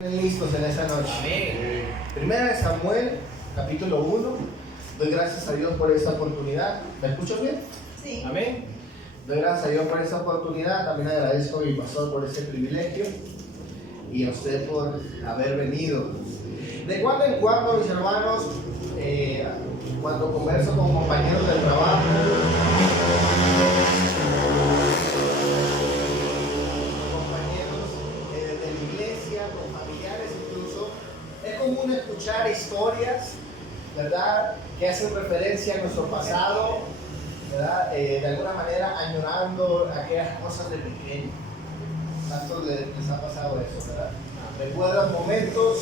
Listos en esta noche. Amén. Primera de Samuel, capítulo 1. Doy gracias a Dios por esta oportunidad. ¿Me escucho bien? Sí. Amén. Doy gracias a Dios por esta oportunidad. También agradezco a mi pastor por ese privilegio y a usted por haber venido. De cuando en cuando, mis hermanos, cuando converso con compañeros del trabajo, es común escuchar historias, ¿verdad?, que hacen referencia a nuestro pasado, ¿verdad?, de alguna manera añorando aquellas cosas de pequeño. ¿Tanto les ha pasado eso, verdad? Recuerdan momentos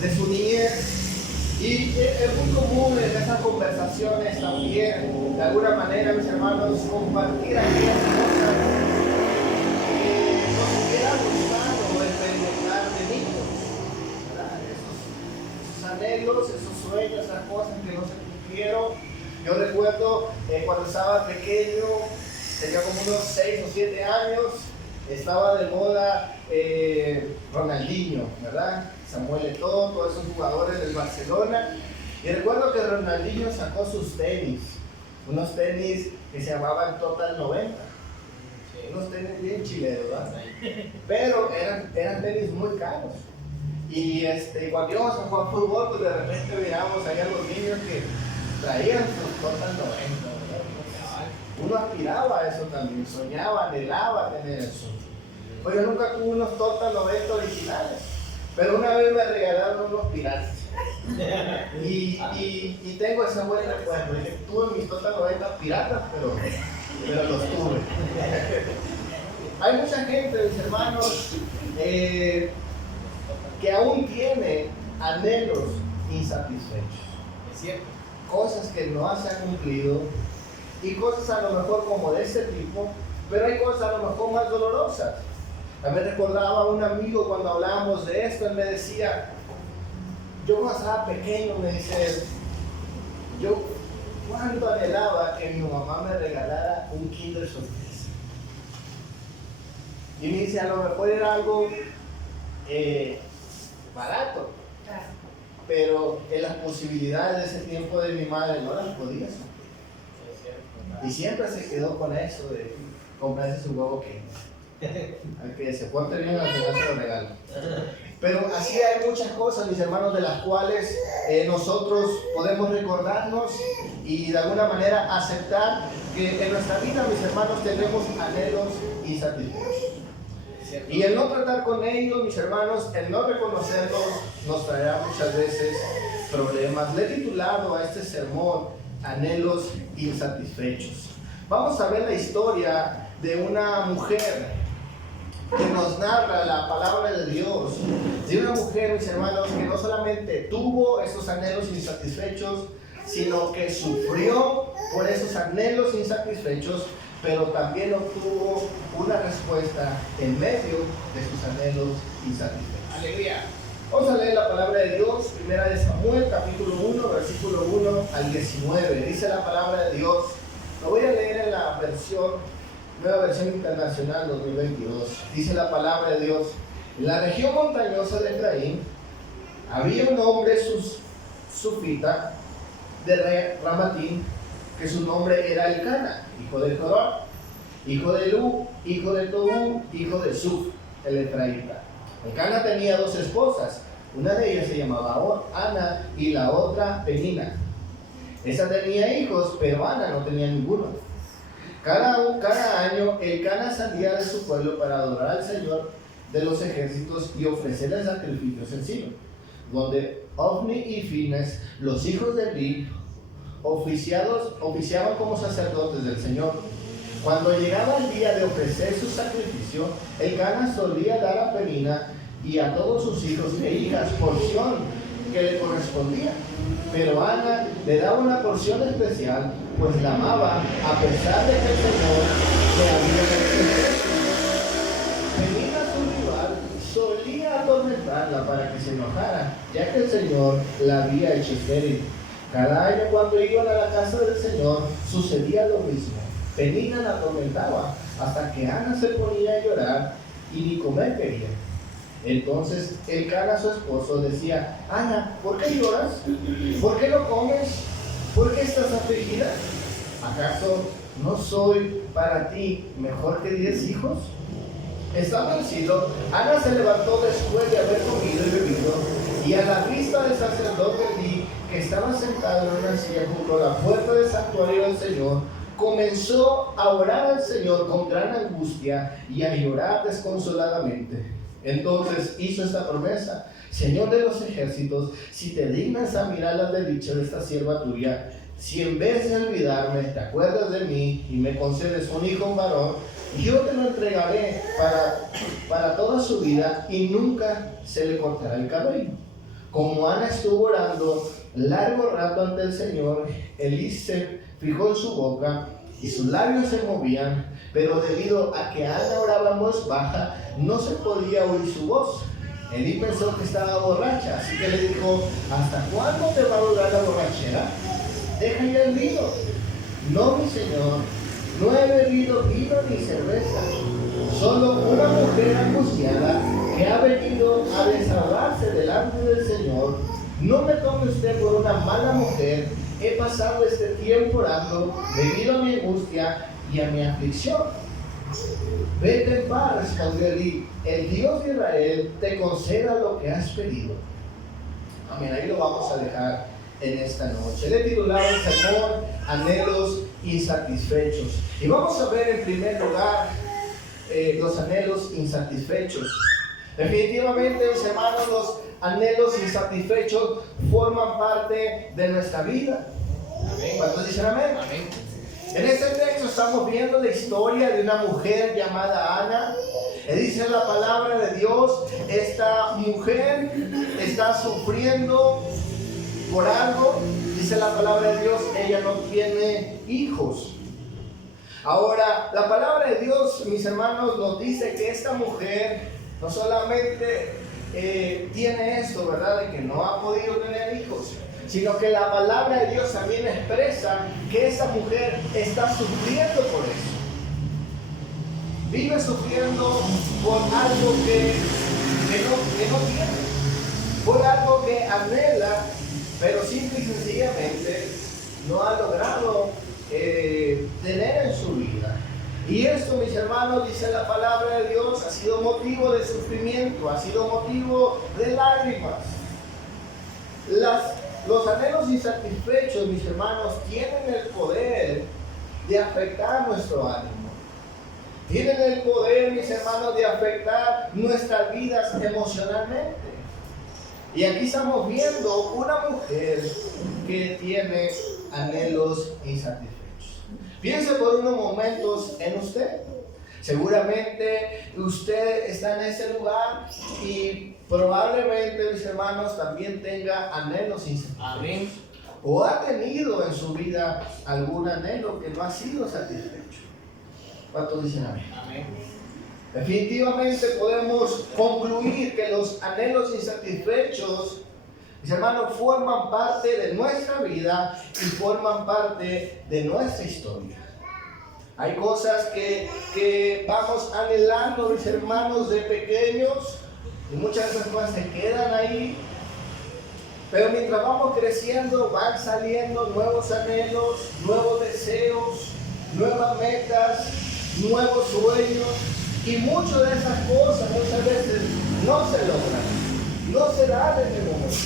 de su niñez y es muy común en esas conversaciones también, de alguna manera, mis hermanos, compartir aquellas cosas que nos hubiera gustado experimentar de niños. Esos anhelos, esos sueños, esas cosas que no se cumplieron. Yo recuerdo cuando estaba pequeño, tenía como unos 6 o 7 años, estaba de moda Ronaldinho, ¿verdad? Samuel Eto'o, todos esos jugadores del Barcelona. Y recuerdo que Ronaldinho sacó sus tenis, unos tenis que se llamaban Total 90. Unos tenis bien chileros, ¿verdad? Pero eran tenis muy caros. Y cuando íbamos a jugar fútbol, pues de repente mirábamos ahí a los niños que traían sus Total 90, ¿verdad? Uno aspiraba a eso también, soñaba, anhelaba tener eso. Pues yo nunca tuve unos Total 90 originales, pero una vez me regalaron unos piratas. Y tengo ese buen recuerdo. Tuve mis Total 90 piratas, pero los tuve. Hay mucha gente, mis hermanos, que aún tiene anhelos insatisfechos. Es cierto. Cosas que no se han cumplido y cosas a lo mejor como de ese tipo, pero hay cosas a lo mejor más dolorosas. A mí recordaba a un amigo cuando hablábamos de esto, él me decía, yo cuando estaba pequeño, me dice, yo cuando anhelaba que mi mamá me regalara un Kinder sorpresa. Y me dice, a lo mejor era algo barato, pero en las posibilidades de ese tiempo de mi madre no las podía suplir. Y siempre se quedó con eso de comprarse su huevo que se porte bien, al final se lo regalo. Pero así hay muchas cosas, mis hermanos, de las cuales nosotros podemos recordarnos y de alguna manera aceptar que en nuestra vida, mis hermanos, tenemos anhelos insatisfechos. Y el no tratar con ellos, mis hermanos, el no reconocerlos, nos traerá muchas veces problemas. Le he titulado a este sermón Anhelos insatisfechos. Vamos a ver la historia de una mujer que nos narra la palabra de Dios, de una mujer, mis hermanos, que no solamente tuvo esos anhelos insatisfechos, sino que sufrió por esos anhelos insatisfechos, pero también obtuvo una respuesta en medio de sus anhelos insatisfechos. Aleluya. Vamos a leer la palabra de Dios, primera de Samuel, capítulo 1, versículo 1 al 19. Dice la palabra de Dios, lo voy a leer en la nueva versión internacional 2022. Dice la palabra de Dios, en la región montañosa de Efraín había un hombre sufita de Ramatín, que su nombre era Elcana, hijo de Jorah, hijo de Lu, hijo de Tohu, hijo de Suf, el efraíta. Elcana tenía 2 esposas, una de ellas se llamaba Ana y la otra Penina. Esa tenía hijos, pero Ana no tenía ninguno. Cada año Elcana salía de su pueblo para adorar al Señor de los ejércitos y ofrecerle sacrificios sencillos, donde Ofni y Fines, los hijos de Eli, oficiaban como sacerdotes del Señor. Cuando llegaba el día de ofrecer su sacrificio, Elcana solía dar a Penina y a todos sus hijos e hijas porción que le correspondía, pero Ana le daba una porción especial, pues la amaba a pesar de que el Señor le había hecho. Penina, su rival, solía atormentarla para que se enojara, ya que el Señor la había hecho estéril. Cada año cuando iban a la casa del Señor sucedía lo mismo. Penina la atormentaba hasta que Ana se ponía a llorar y ni comer quería. Entonces Elcana, su esposo, decía: Ana, ¿por qué lloras? ¿Por qué no comes? ¿Por qué estás afligida? ¿Acaso no soy para ti mejor que 10 hijos? Estando en Silo, Ana se levantó después de haber comido y bebido, y a la vista del sacerdote Elí, que estaba sentado en una silla junto a la puerta del santuario del Señor, comenzó a orar al Señor con gran angustia y a llorar desconsoladamente. Entonces hizo esta promesa: Señor de los ejércitos, si te dignas a mirar las desdichas de esta sierva tuya, si en vez de olvidarme te acuerdas de mí y me concedes un hijo varón, yo te lo entregaré para toda su vida y nunca se le cortará el cabello. Como Ana estuvo orando largo rato ante el Señor, Elí se fijó en su boca y sus labios se movían, pero debido a que Ana oraba en voz baja, no se podía oír su voz. Elí pensó que estaba borracha, así que le dijo: ¿hasta cuándo te va a durar la borrachera? Deja ya el vino. No, mi señor, no he bebido vino ni cerveza, solo una mujer angustiada que ha venido a desahogarse delante del Señor. No me tome usted por una mala mujer, he pasado este tiempo orando debido a mi angustia y a mi aflicción. Vete en paz, respondió Elí, el Dios de Israel te conceda lo que has pedido. Amén, ahí lo vamos a dejar en esta noche. Le he titulado el sermón Anhelos insatisfechos. Y vamos a ver en primer lugar los anhelos insatisfechos. Definitivamente, mis hermanos, los anhelos insatisfechos forman parte de nuestra vida. ¿Cuántos dicen amén? Amén. En este texto estamos viendo la historia de una mujer llamada Ana. Dice la palabra de Dios, esta mujer está sufriendo por algo. Dice la palabra de Dios, ella no tiene hijos. Ahora, la palabra de Dios, mis hermanos, nos dice que esta mujer no solamente tiene esto, ¿verdad?, de que no ha podido tener hijos, sino que la palabra de Dios también expresa que esta mujer está sufriendo por eso. Vive sufriendo por algo que no tiene, por algo que anhela, pero simple y sencillamente no ha logrado tener en su vida. Y esto, mis hermanos, dice la palabra de Dios, ha sido motivo de sufrimiento, ha sido motivo de lágrimas. Los anhelos insatisfechos, mis hermanos, tienen el poder de afectar nuestro ánimo. Tienen el poder, mis hermanos, de afectar nuestras vidas emocionalmente. Y aquí estamos viendo una mujer que tiene anhelos insatisfechos. Piense por unos momentos en usted. Seguramente usted está en ese lugar y probablemente, mis hermanos, también tenga anhelos insatisfechos. Amén. O ha tenido en su vida algún anhelo que no ha sido satisfecho. ¿Cuántos dicen amén? Amén. Definitivamente podemos concluir que los anhelos insatisfechos, mis hermanos, forman parte de nuestra vida y forman parte de nuestra historia. Hay cosas que vamos anhelando, mis hermanos, de pequeños, y muchas de esas cosas se quedan ahí. Pero mientras vamos creciendo, van saliendo nuevos anhelos, nuevos deseos, nuevas metas, nuevos sueños. Y muchas de esas cosas muchas veces no se logran, no se dan en el momento.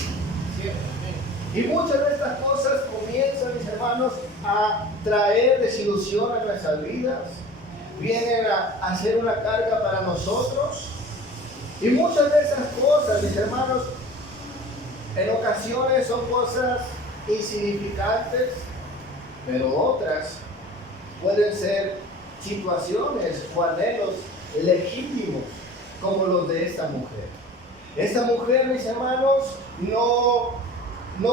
Y muchas de estas cosas comienzan, mis hermanos, a traer desilusión a nuestras vidas. Vienen a ser una carga para nosotros. Y muchas de esas cosas, mis hermanos, en ocasiones son cosas insignificantes, pero otras pueden ser situaciones o anhelos legítimos, como los de esta mujer. Esta mujer, mis hermanos, no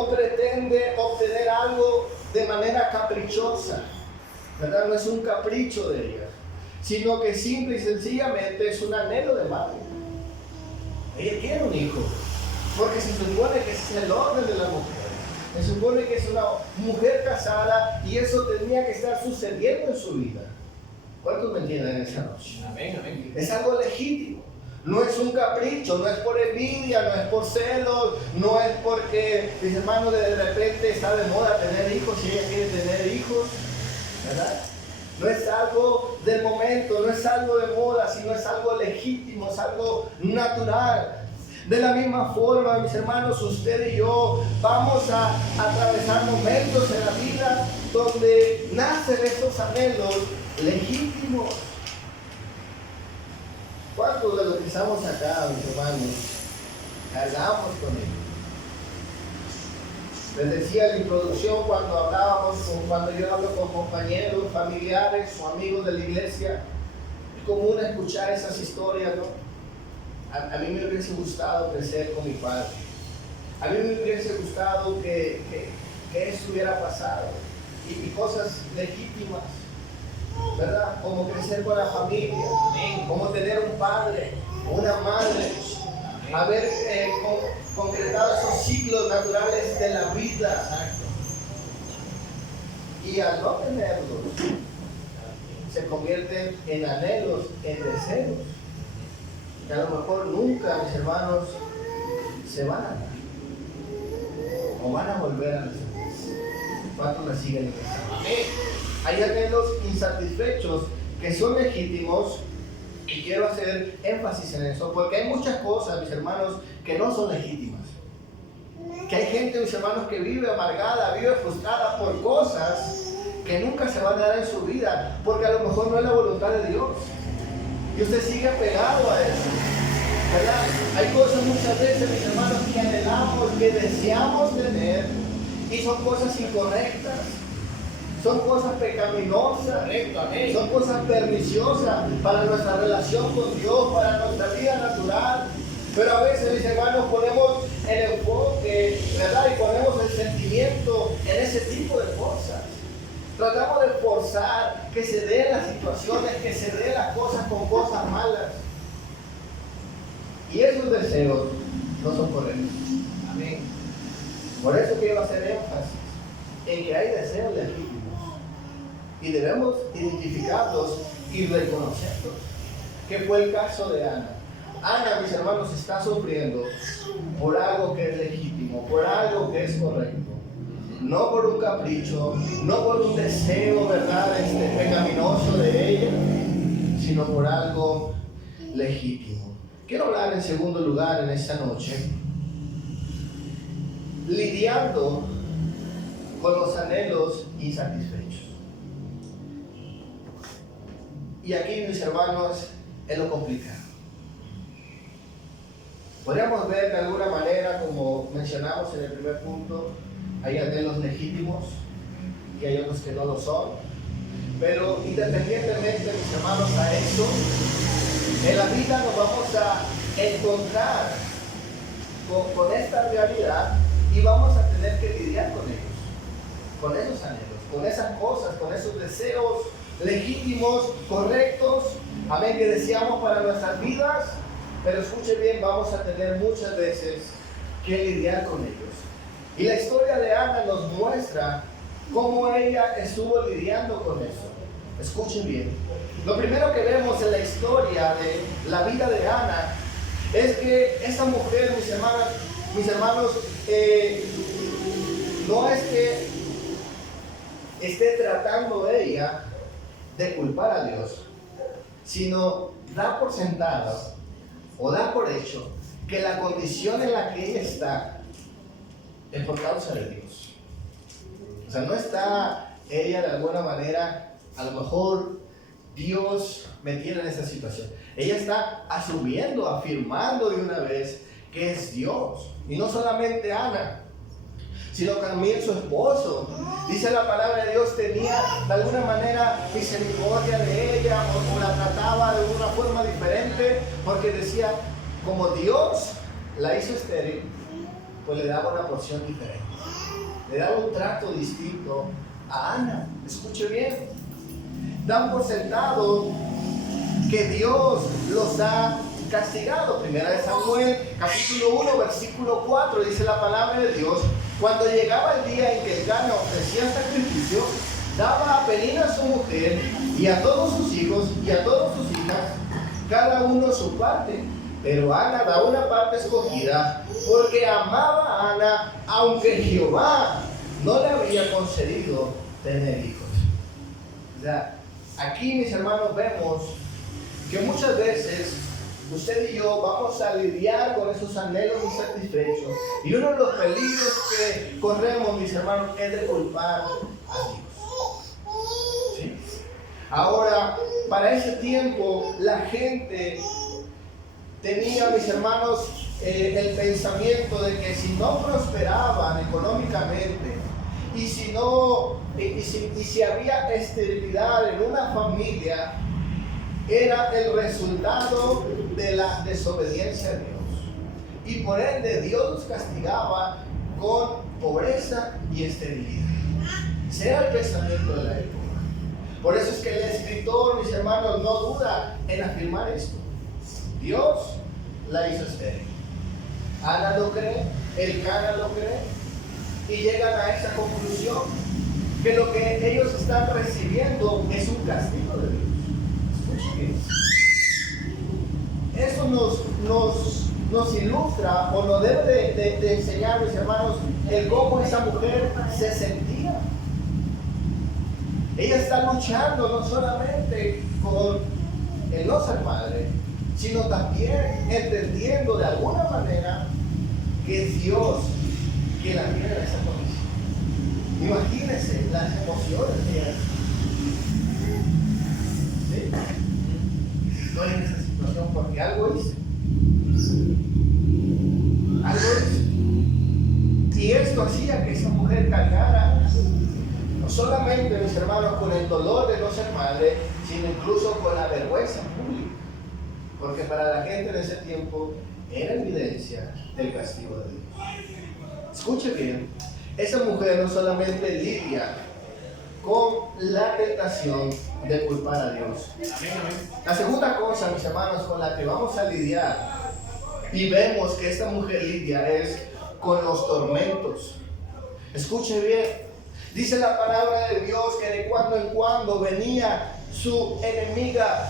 pretende obtener algo de manera caprichosa, ¿verdad? No es un capricho de ella, sino que simple y sencillamente es un anhelo de madre. Ella quiere un hijo, porque se supone que ese es el orden de la mujer. Se supone que es una mujer casada y eso tenía que estar sucediendo en su vida. ¿Cuántos me entienden en esta noche? Amén, amén. Es algo legítimo. No es un capricho, no es por envidia, no es por celos, no es porque, mis hermanos, de repente está de moda tener hijos y ella quiere tener hijos, ¿verdad? No es algo del momento, no es algo de moda, sino es algo legítimo, es algo natural. De la misma forma, mis hermanos, usted y yo vamos a atravesar momentos en la vida donde nacen estos anhelos legítimos. ¿Cuántos de los que estamos acá, mis hermanos, cargamos con ellos? Les decía en la introducción, cuando yo hablo con compañeros, familiares o amigos de la iglesia, es común escuchar esas historias, ¿no? A mí me hubiese gustado crecer con mi padre. A mí me hubiese gustado que eso hubiera pasado. Y cosas legítimas, ¿verdad? Como crecer con la familia, como tener un padre, una madre, haber concretado esos ciclos naturales de la vida. Y al no tenerlos, se convierten en anhelos, en deseos, que a lo mejor nunca, mis hermanos, se van a dar, o van a volver a nacer. ¿Cuántos me siguen en esto? Hay anhelos insatisfechos que son legítimos, y quiero hacer énfasis en eso, porque hay muchas cosas, mis hermanos, que no son legítimas. Que hay gente, mis hermanos, que vive amargada, vive frustrada por cosas que nunca se van a dar en su vida, porque a lo mejor no es la voluntad de Dios. Y usted sigue pegado a eso, ¿verdad? Hay cosas muchas veces, mis hermanos, que anhelamos, que deseamos tener, y son cosas incorrectas. Son cosas pecaminosas, son cosas perniciosas para nuestra relación con Dios, para nuestra vida natural. Pero a veces, mis hermanos, ponemos el enfoque, ¿verdad? Y ponemos el sentimiento en ese tipo de cosas. Tratamos de forzar que se den las situaciones, que se den las cosas con cosas malas. Y esos deseos no son correctos. Amén. Por eso quiero hacer énfasis en que hay deseos legítimos. Y debemos identificarlos y reconocerlos. Que fue el caso de Ana. Ana, mis hermanos, está sufriendo por algo que es legítimo, por algo que es correcto. No por un capricho, no por un deseo, ¿verdad?, pecaminoso de ella, sino por algo legítimo. Quiero hablar en segundo lugar en esta noche, lidiando con los anhelos insatisfechos. Y aquí, mis hermanos, es lo complicado. Podríamos ver de alguna manera, como mencionamos en el primer punto, hay anhelos legítimos y hay otros que no lo son. Pero independientemente, mis hermanos, a eso, en la vida nos vamos a encontrar con esta realidad y vamos a tener que lidiar con ellos, con esos anhelos, con esas cosas, con esos deseos legítimos, correctos, amén, que deseamos para nuestras vidas. Pero escuche bien, vamos a tener muchas veces que lidiar con ellos. Y la historia de Ana nos muestra cómo ella estuvo lidiando con eso. Escuchen bien. Lo primero que vemos en la historia de la vida de Ana es que esta mujer, mis hermanos, no es que esté tratando ella de culpar a Dios, sino da por sentado o da por hecho que la condición en la que ella está es por causa de Dios. O sea, no está ella de alguna manera, a lo mejor Dios me tiene en esa situación. Ella está asumiendo, afirmando de una vez que es Dios. Y no solamente Ana, sino también su esposo. Dice la palabra de Dios, tenía de alguna manera misericordia de ella o la trataba de una forma diferente, porque decía, como Dios la hizo estéril, pues le daba una porción diferente. Le daba un trato distinto a Ana. Escuche bien. Dan por sentado que Dios los ha castigado. Primera de Samuel, capítulo 1, versículo 4, dice la palabra de Dios: cuando llegaba el día en que el Cana ofrecía sacrificio, daba a Penina a su mujer y a todos sus hijos y a todas sus hijas, cada uno su parte, Pero Ana da una parte escogida porque amaba a Ana, aunque Jehová no le había concedido tener hijos. O sea, aquí, mis hermanos, vemos que muchas veces usted y yo vamos a lidiar con esos anhelos insatisfechos, y uno de los peligros que corremos, mis hermanos, es de culpar a Dios. ¿Sí? Ahora, para ese tiempo, la gente tenía, mis hermanos, el pensamiento de que si no prosperaban económicamente y si había esterilidad en una familia, era el resultado de la desobediencia a Dios, y por ende Dios los castigaba con pobreza y esterilidad. Ese era el pensamiento de la época. Por eso es que el escritor, mis hermanos, no duda en afirmar esto. Dios la hizo estéril. Ana lo cree, Elcana lo cree, y llegan a esa conclusión que lo que ellos están recibiendo es un castigo de Dios. Eso nos ilustra, o nos debe de enseñar, mis hermanos, el cómo esa mujer se sentía. Ella está luchando no solamente con el no ser madre, sino también entendiendo de alguna manera que es Dios quien la tiene en esa condición. Imagínense las emociones que ella ¿sí? Estoy en esa situación porque algo hice. Y esto hacía que esa mujer cargara no solamente, mis hermanos, con el dolor de no ser madre, sino incluso con la vergüenza pública. Porque para la gente de ese tiempo era evidencia del castigo de Dios. Escuche bien, esa mujer no solamente lidia con la tentación de culpar a Dios. La segunda cosa, mis hermanos, con la que vamos a lidiar, y vemos que esta mujer lidia, es con los tormentos. Escuche bien, dice la palabra de Dios que de cuando en cuando venía su enemiga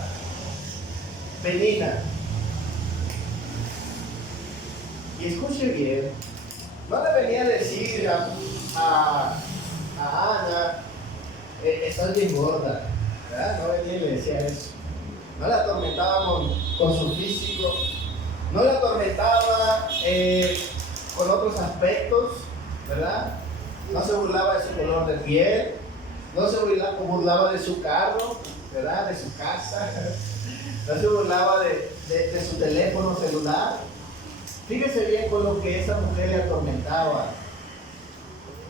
Penina. Y escuche bien, no le venía a decir a Ana, estás bien gorda, ¿verdad? No venía y le decía eso. No la atormentaba con su físico, no la atormentaba con otros aspectos, ¿verdad? No se burlaba de su color de piel, no se burlaba de su carro, ¿verdad? De su casa, no se burlaba de su teléfono celular. Fíjese bien con lo que esa mujer le atormentaba.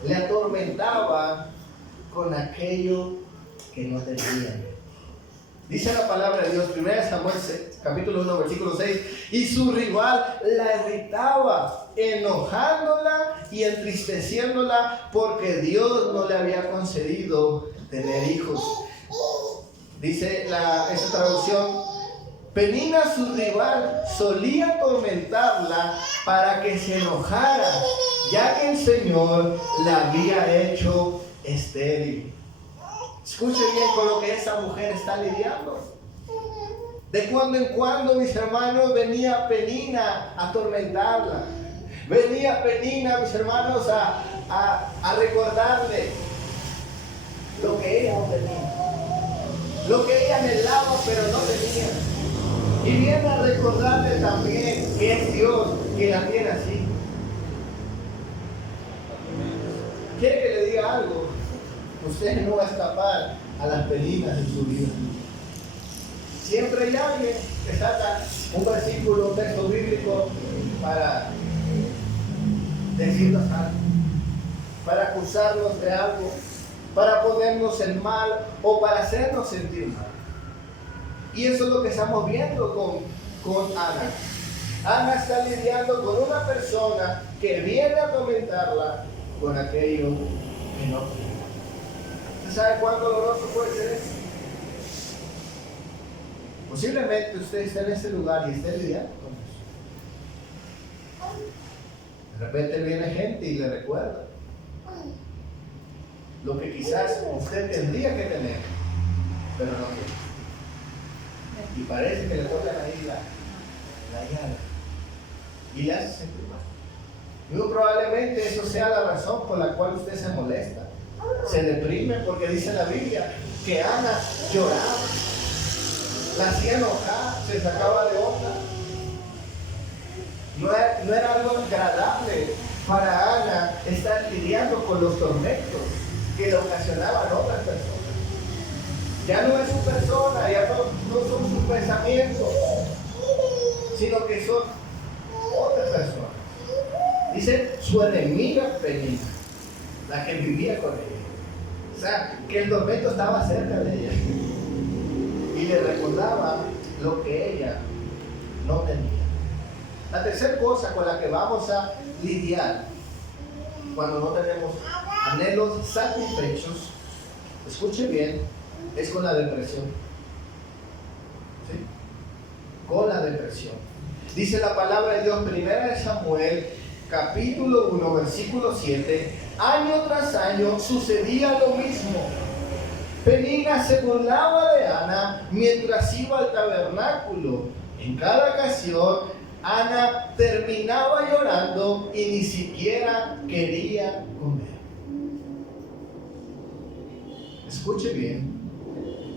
Le atormentaba con aquello que no tenía. Dice la palabra de Dios, 1 Samuel capítulo 1, versículo 6, y su rival la irritaba, enojándola y entristeciéndola porque Dios no le había concedido tener hijos. Dice esa traducción, Penina, su rival, solía atormentarla para que se enojara, ya que el Señor la había hecho estéril. Escuche bien con lo que esa mujer está lidiando. De cuando en cuando, mis hermanos, venía Penina a atormentarla. Venía Penina, mis hermanos, a recordarle lo que ella no tenía, lo que ella anhelaba pero no tenía. Y viene a recordarle también que es Dios quien la tiene así. ¿Quiere que le diga algo? Usted no va a escapar a las peninas en su vida. Siempre hay alguien que saca un versículo, un texto bíblico para decirnos algo, para acusarnos de algo, para ponernos en mal o para hacernos sentir mal. Y eso es lo que estamos viendo con Ana. Ana está lidiando con una persona que viene a atormentarla con aquello que no tiene. ¿Usted sabe cuán doloroso puede ser eso? Posiblemente usted esté en ese lugar y esté lidiando con eso. De repente viene gente y le recuerda lo que quizás usted tendría que tener, pero no tiene. Y parece que le tocan ahí la llaga y le hace sentir mal. Muy probablemente eso sea la razón por la cual usted se molesta, se deprime, porque dice la Biblia que Ana lloraba, la hacía enojar, se sacaba de onda. No era algo agradable para Ana estar lidiando con los tormentos que le ocasionaban otras personas. Ya no es su persona, ya no son sus pensamientos, sino que son otras personas. Dice su enemiga Penina, la que vivía con ella. O sea, que el tormento estaba cerca de ella y le recordaba lo que ella no tenía. La tercera cosa con la que vamos a lidiar cuando no tenemos anhelos satisfechos, escuche bien, es con la depresión. ¿Sí? Con la depresión. Dice la palabra de Dios, 1 Samuel, capítulo 1, versículo 7. Año tras año sucedía lo mismo. Penina se burlaba de Ana mientras iba al tabernáculo. En cada ocasión, Ana terminaba llorando y ni siquiera quería comer. Escuche bien.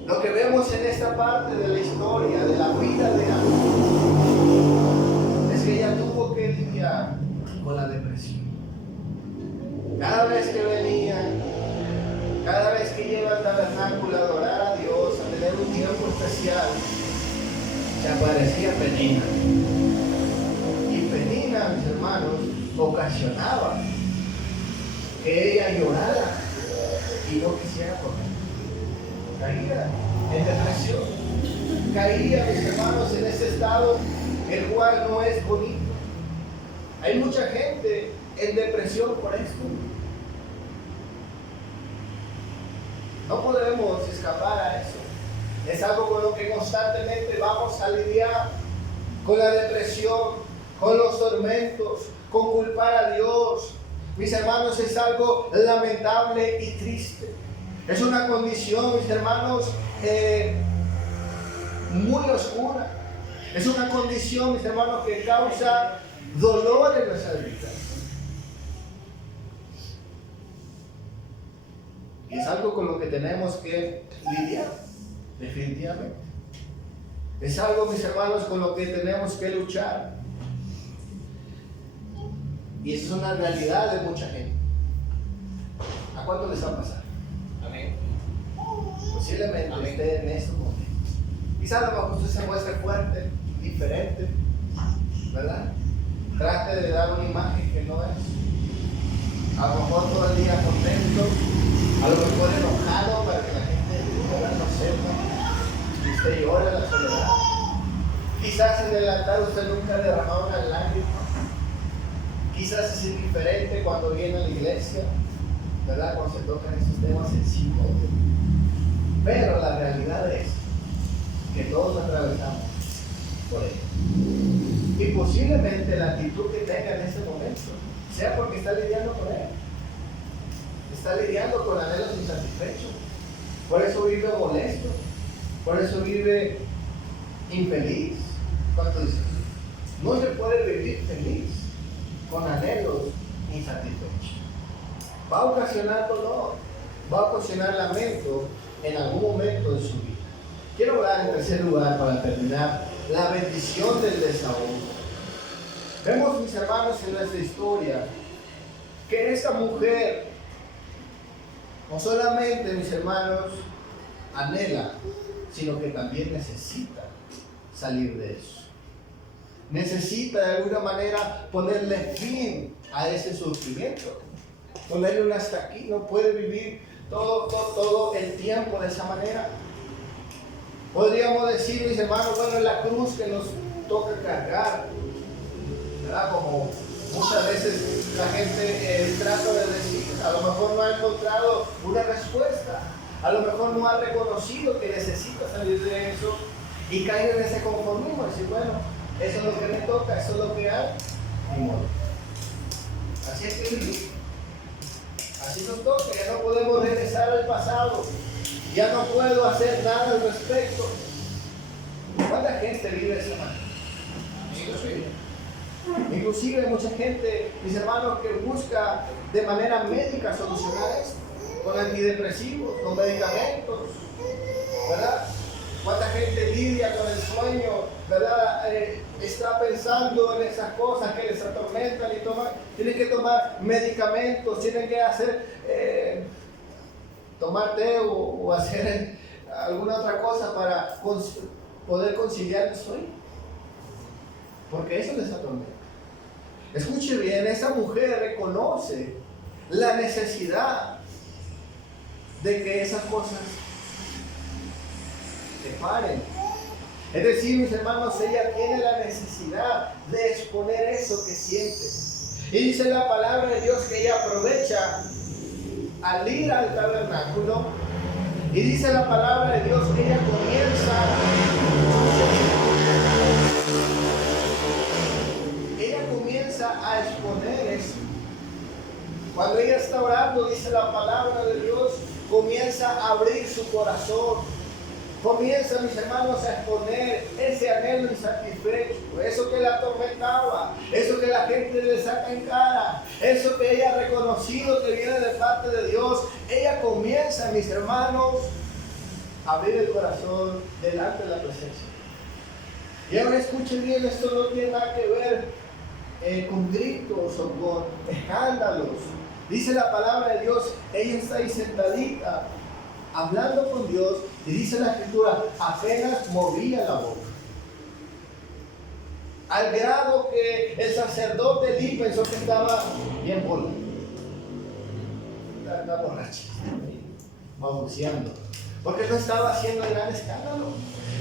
Lo que vemos en esta parte de la historia, de la vida de Ana, es que ella tuvo que lidiar con la depresión. Cada vez que venía, cada vez que llega al tabernáculo a adorar a Dios, a tener un tiempo especial, se aparecía Penina. Y Penina, mis hermanos, ocasionaba que ella llorara y no quisiera comer. Caía en depresión, caía, mis hermanos, en ese estado el cual no es bonito. Hay mucha gente en depresión por esto. No podemos escapar a eso. Es algo con lo que constantemente vamos a lidiar, con la depresión, con los tormentos, con culpar a Dios. Mis hermanos, es algo lamentable y triste. Es una condición, mis hermanos, muy oscura. Es una condición, mis hermanos, que causa dolor en nuestras vidas. Y es algo con lo que tenemos que lidiar, definitivamente. Es algo, mis hermanos, con lo que tenemos que luchar. Y eso es una realidad de mucha gente. ¿A cuánto les va a pasar? Amén. Posiblemente esté en estos momentos. Quizás a lo mejor usted se muestre fuerte, diferente, ¿verdad? Trate de dar una imagen que no es. A lo mejor todo el día contento, a lo mejor enojado para que la gente no sepa. Y usted llora la soledad. Quizás en el altar usted nunca derramó una lágrima. Quizás es indiferente cuando viene a la iglesia, ¿verdad? Cuando se tocan esos temas sensibles. Pero la realidad es que todos atravesamos por ello. Y posiblemente la actitud que tenga en ese momento sea porque está lidiando con él. Está lidiando con anhelos insatisfechos. Por eso vive molesto. Por eso vive infeliz. ¿Cuánto dices? No se puede vivir feliz con anhelos insatisfechos. Va a ocasionar dolor, va a ocasionar lamento en algún momento de su vida. Quiero hablar en tercer lugar, para terminar, la bendición del desahogo. Vemos, mis hermanos, en nuestra historia que esta mujer no solamente, mis hermanos, anhela, sino que también necesita salir de eso. Necesita de alguna manera ponerle fin a ese sufrimiento, ponerle un hasta aquí. No puede vivir todo el tiempo de esa manera. Podríamos decir, mis hermanos, bueno, es la cruz que nos toca cargar, ¿verdad? Como muchas veces la gente trata de decir, a lo mejor no ha encontrado una respuesta, a lo mejor no ha reconocido que necesita salir de eso y cae en ese conformismo, decir, bueno, eso es lo que me toca, eso es lo que hay, ni modo. Así es que vivir. Así nos toca, ya no podemos regresar al pasado, ya no puedo hacer nada al respecto. ¿Cuánta gente vive de esa manera? Inclusive hay mucha gente, mis hermanos, que busca de manera médica solucionar esto, con antidepresivos, con medicamentos, ¿verdad? ¿Cuánta gente lidia con el sueño, verdad? Está pensando en esas cosas que les atormentan y tienen que tomar medicamentos, tienen que tomar té o hacer alguna otra cosa para poder conciliar el sueño, porque eso les atormenta. Escuche bien, esa mujer reconoce la necesidad de que esas cosas se paren. Es decir, mis hermanos, ella tiene la necesidad de exponer eso que siente. Y dice la palabra de Dios que ella aprovecha al ir al tabernáculo, y dice la palabra de Dios que ella comienza a exponer eso. Cuando ella está orando, dice la palabra de Dios, comienza a abrir su corazón. Comienza, mis hermanos, a exponer ese anhelo insatisfecho, eso que la atormentaba, eso que la gente le saca en cara, eso que ella ha reconocido que viene de parte de Dios. Ella comienza, mis hermanos, a abrir el corazón delante de la presencia. Y ahora escuchen bien, esto no tiene nada que ver con gritos o con escándalos. Dice la palabra de Dios, ella está ahí sentadita, hablando con Dios, y dice la escritura, apenas movía la boca. Al grado que el sacerdote Elí pensó que estaba bien bola. Estaba borracha, balbuceando, porque no estaba haciendo gran escándalo.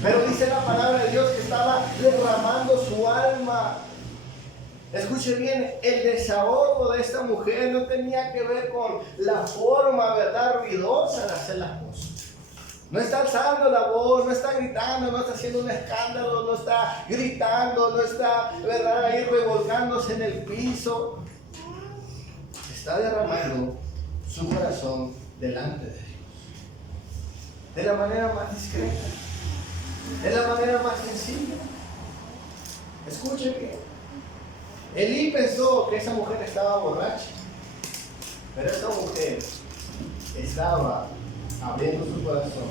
Pero dice la palabra de Dios que estaba derramando su alma. Escuche bien, el desahogo de esta mujer no tenía que ver con la forma, ¿verdad?, ruidosa de hacer las cosas. No está alzando la voz, no está gritando, no está haciendo un escándalo, no está gritando, no está, ¿verdad?, ahí revolcándose en el piso. Está derramando su corazón delante de Dios. De la manera más discreta, de la manera más sencilla. Escuche bien. Elí pensó que esa mujer estaba borracha, pero esa mujer estaba abriendo su corazón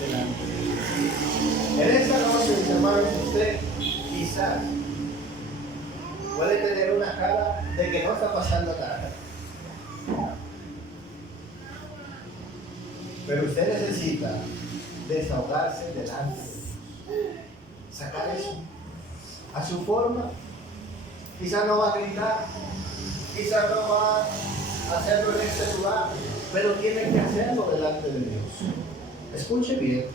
delante de Dios. En esta noche, mis hermanos, usted quizás puede tener una cara de que no está pasando nada, pero usted necesita desahogarse delante de Dios, sacar eso a su forma. Quizás no va a gritar, quizás no va a hacerlo en este lugar, pero tiene que hacerlo delante de Dios. Escuche bien,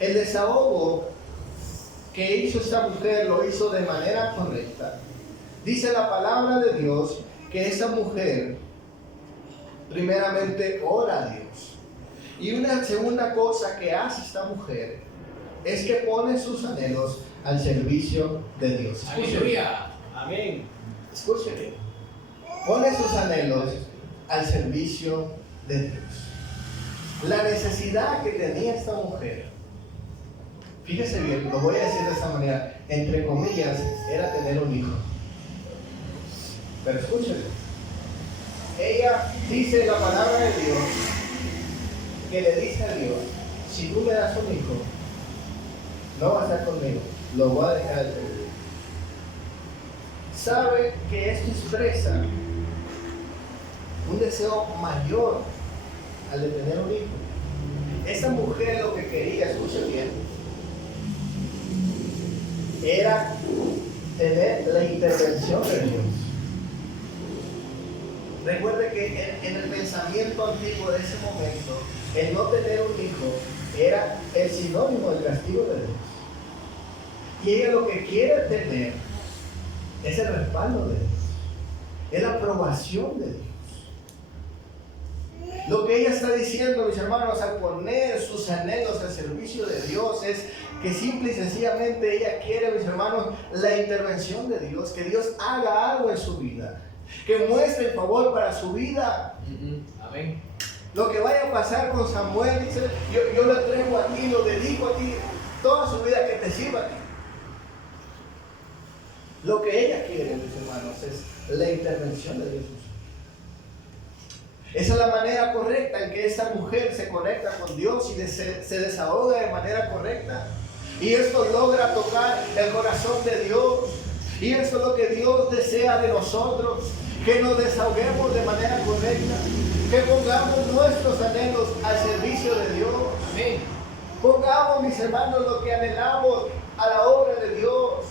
el desahogo que hizo esta mujer lo hizo de manera correcta. Dice la palabra de Dios que esa mujer primeramente ora a Dios. Y una segunda cosa que hace esta mujer es que pone sus anhelos al servicio de Dios. Aleluya. Amén. Escúcheme. Pone sus anhelos al servicio de Dios. La necesidad que tenía esta mujer, fíjese bien, lo voy a decir de esta manera, entre comillas, era tener un hijo. Pero escúcheme. Ella dice la palabra de Dios, que le dice a Dios, si tú me das un hijo, no va a estar conmigo, lo voy a dejar de tener. Sabe que esto expresa un deseo mayor al de tener un hijo. Esa mujer lo que quería, escuche bien, era tener la intervención de Dios. Recuerde que en el pensamiento antiguo de ese momento, el no tener un hijo era el sinónimo del castigo de Dios. Y ella lo que quiere tener es el respaldo de Dios, es la aprobación de Dios. Lo que ella está diciendo, mis hermanos, al poner sus anhelos al servicio de Dios, es que simple y sencillamente ella quiere, mis hermanos, la intervención de Dios, que Dios haga algo en su vida, que muestre el favor para su vida. Amén. Lo que vaya a pasar con Samuel, dice, yo lo entrego a ti, lo dedico a ti, toda su vida, que te sirva a ti. Lo que ella quiere, mis hermanos, es la intervención de Dios. Esa es la manera correcta en que esta mujer se conecta con Dios y se desahoga de manera correcta. Y esto logra tocar el corazón de Dios. Y esto es lo que Dios desea de nosotros, que nos desahoguemos de manera correcta, que pongamos nuestros anhelos al servicio de Dios. Amén. Pongamos, mis hermanos, lo que anhelamos a la obra de Dios,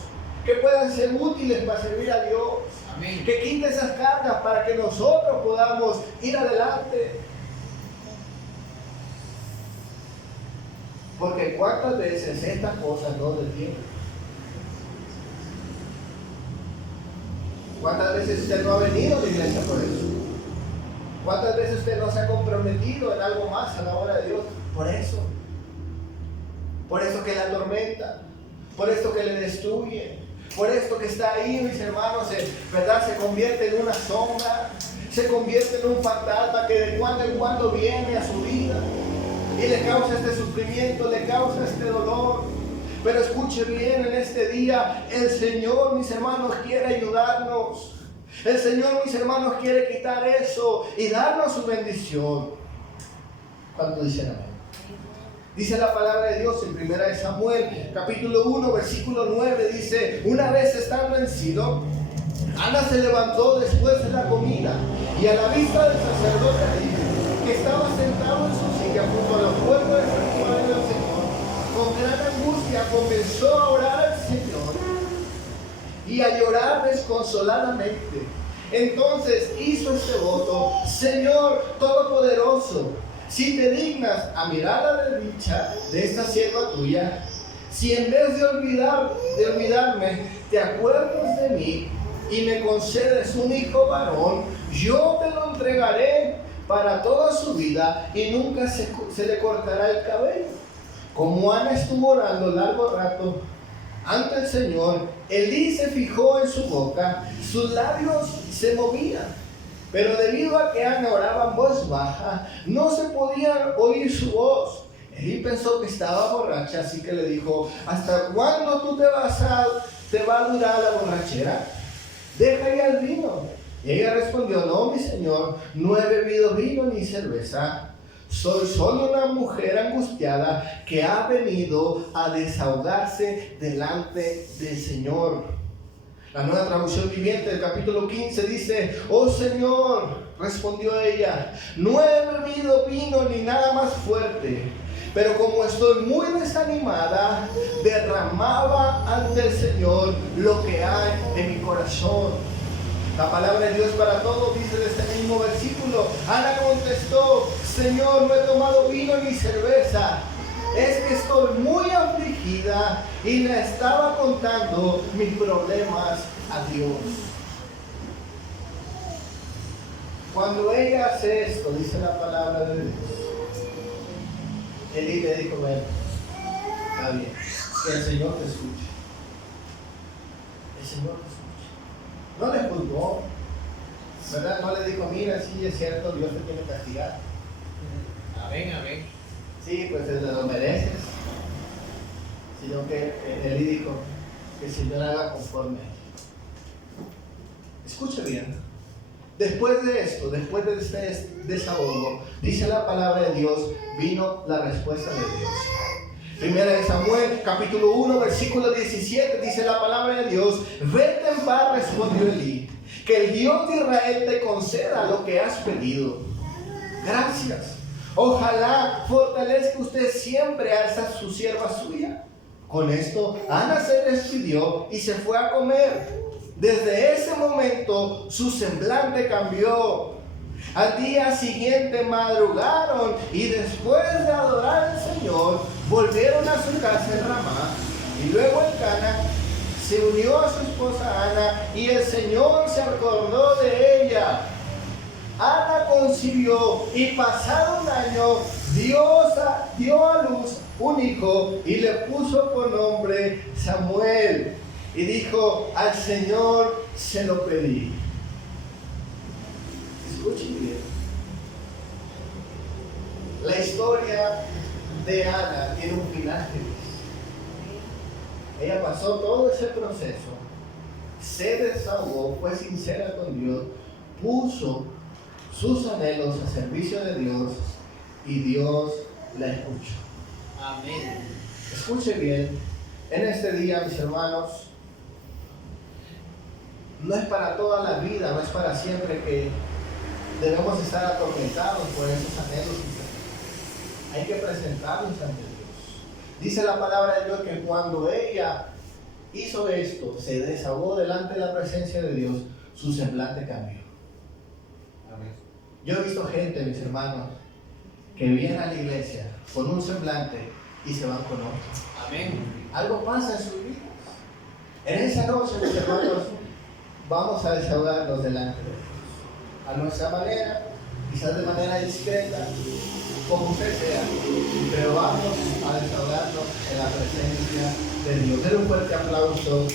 que puedan ser útiles para servir a Dios. Amén. Que quite esas cargas para que nosotros podamos ir adelante. Porque cuántas veces estas cosas no detienen. ¿Cuántas veces usted no ha venido a la iglesia por eso? ¿Cuántas veces usted no se ha comprometido en algo más a la obra de Dios? Por eso. Por eso que la atormenta. Por esto que le destruye. Por esto que está ahí, mis hermanos, ¿verdad? Se convierte en una sombra. Se convierte en un fantasma que de cuando en cuando viene a su vida. Y le causa este sufrimiento, le causa este dolor. Pero escuche bien en este día, el Señor, mis hermanos, quiere ayudarnos. El Señor, mis hermanos, quiere quitar eso y darnos su bendición. ¿Cuánto dicen amén? Dice la palabra de Dios en 1 Samuel, capítulo 1, versículo 9, dice: una vez estando en Silo, Ana se levantó después de la comida y a la vista del sacerdote Elí, que estaba sentado en su silla junto a la puerta del santuario del Señor, con gran angustia comenzó a orar al Señor y a llorar desconsoladamente. Entonces hizo este voto: Señor Todopoderoso, si te dignas a mirar la desdicha de esta sierva tuya, si en vez de olvidarme te acuerdas de mí y me concedes un hijo varón, yo te lo entregaré para toda su vida y nunca se le cortará el cabello. Como Ana estuvo orando largo rato ante el Señor, Elí se fijó en su boca, sus labios se movían. Pero debido a que Ana oraba en voz baja, no se podía oír su voz. Elí pensó que estaba borracha, así que le dijo: ¿hasta cuándo tú te va a durar la borrachera? Deja ya el vino. Y ella respondió: no, mi señor, no he bebido vino ni cerveza. Soy solo una mujer angustiada que ha venido a desahogarse delante del Señor. La Nueva Traducción Viviente del capítulo 15 dice: oh Señor, respondió ella, no he bebido vino ni nada más fuerte, pero como estoy muy desanimada, derramaba ante el Señor lo que hay en mi corazón. La palabra de Dios para todos dice de este mismo versículo: Ana contestó: Señor, no he tomado vino ni cerveza, es que estoy muy afligida y le estaba contando mis problemas a Dios. Cuando ella hace esto, dice la palabra de Dios, Elí le dijo: bueno, está bien, que el Señor te escuche. El Señor te escuche. No le juzgó, ¿verdad? No le dijo: mira, sí, es cierto, Dios te tiene que castigar. Amén, amén. Sí, pues te lo mereces. Sino que Elí dijo: que el Señor haga conforme. Escuche bien. Después de esto, después de este desahogo, dice la palabra de Dios, vino la respuesta de Dios. 1 Samuel, capítulo 1, versículo 17, dice la palabra de Dios: vete en paz, respondió Elí, que el Dios de Israel te conceda lo que has pedido. Gracias. Ojalá fortalezca usted siempre a esa su sierva suya. Con esto, Ana se despidió y se fue a comer. Desde ese momento, su semblante cambió. Al día siguiente madrugaron y después de adorar al Señor, volvieron a su casa en Ramá. Y luego el Cana se unió a su esposa Ana y el Señor se acordó de ella. Ana concibió y pasado un año dio a luz un hijo y le puso por nombre Samuel. Y dijo: al Señor se lo pedí. Escuchen bien. La historia de Ana tiene un final feliz. Ella pasó todo ese proceso se desahogó, fue sincera con Dios, puso sus anhelos a servicio de Dios y Dios la escuchó. Amén. Escuche bien, en este día, mis hermanos, no es para toda la vida, no es para siempre que debemos estar atormentados por esos anhelos. Hay que presentarlos ante Dios. Dice la palabra de Dios que cuando ella hizo esto, se desahogó delante de la presencia de Dios, su semblante cambió. Amén. Yo he visto gente, mis hermanos, que vienen a la iglesia con un semblante y se van con otro. Amén. Algo pasa en sus vidas. En esa noche, mis hermanos, vamos a desahogarnos delante de Dios. A nuestra manera, quizás de manera discreta, como usted sea, pero vamos a desahogarnos en la presencia de Dios. Den un fuerte aplauso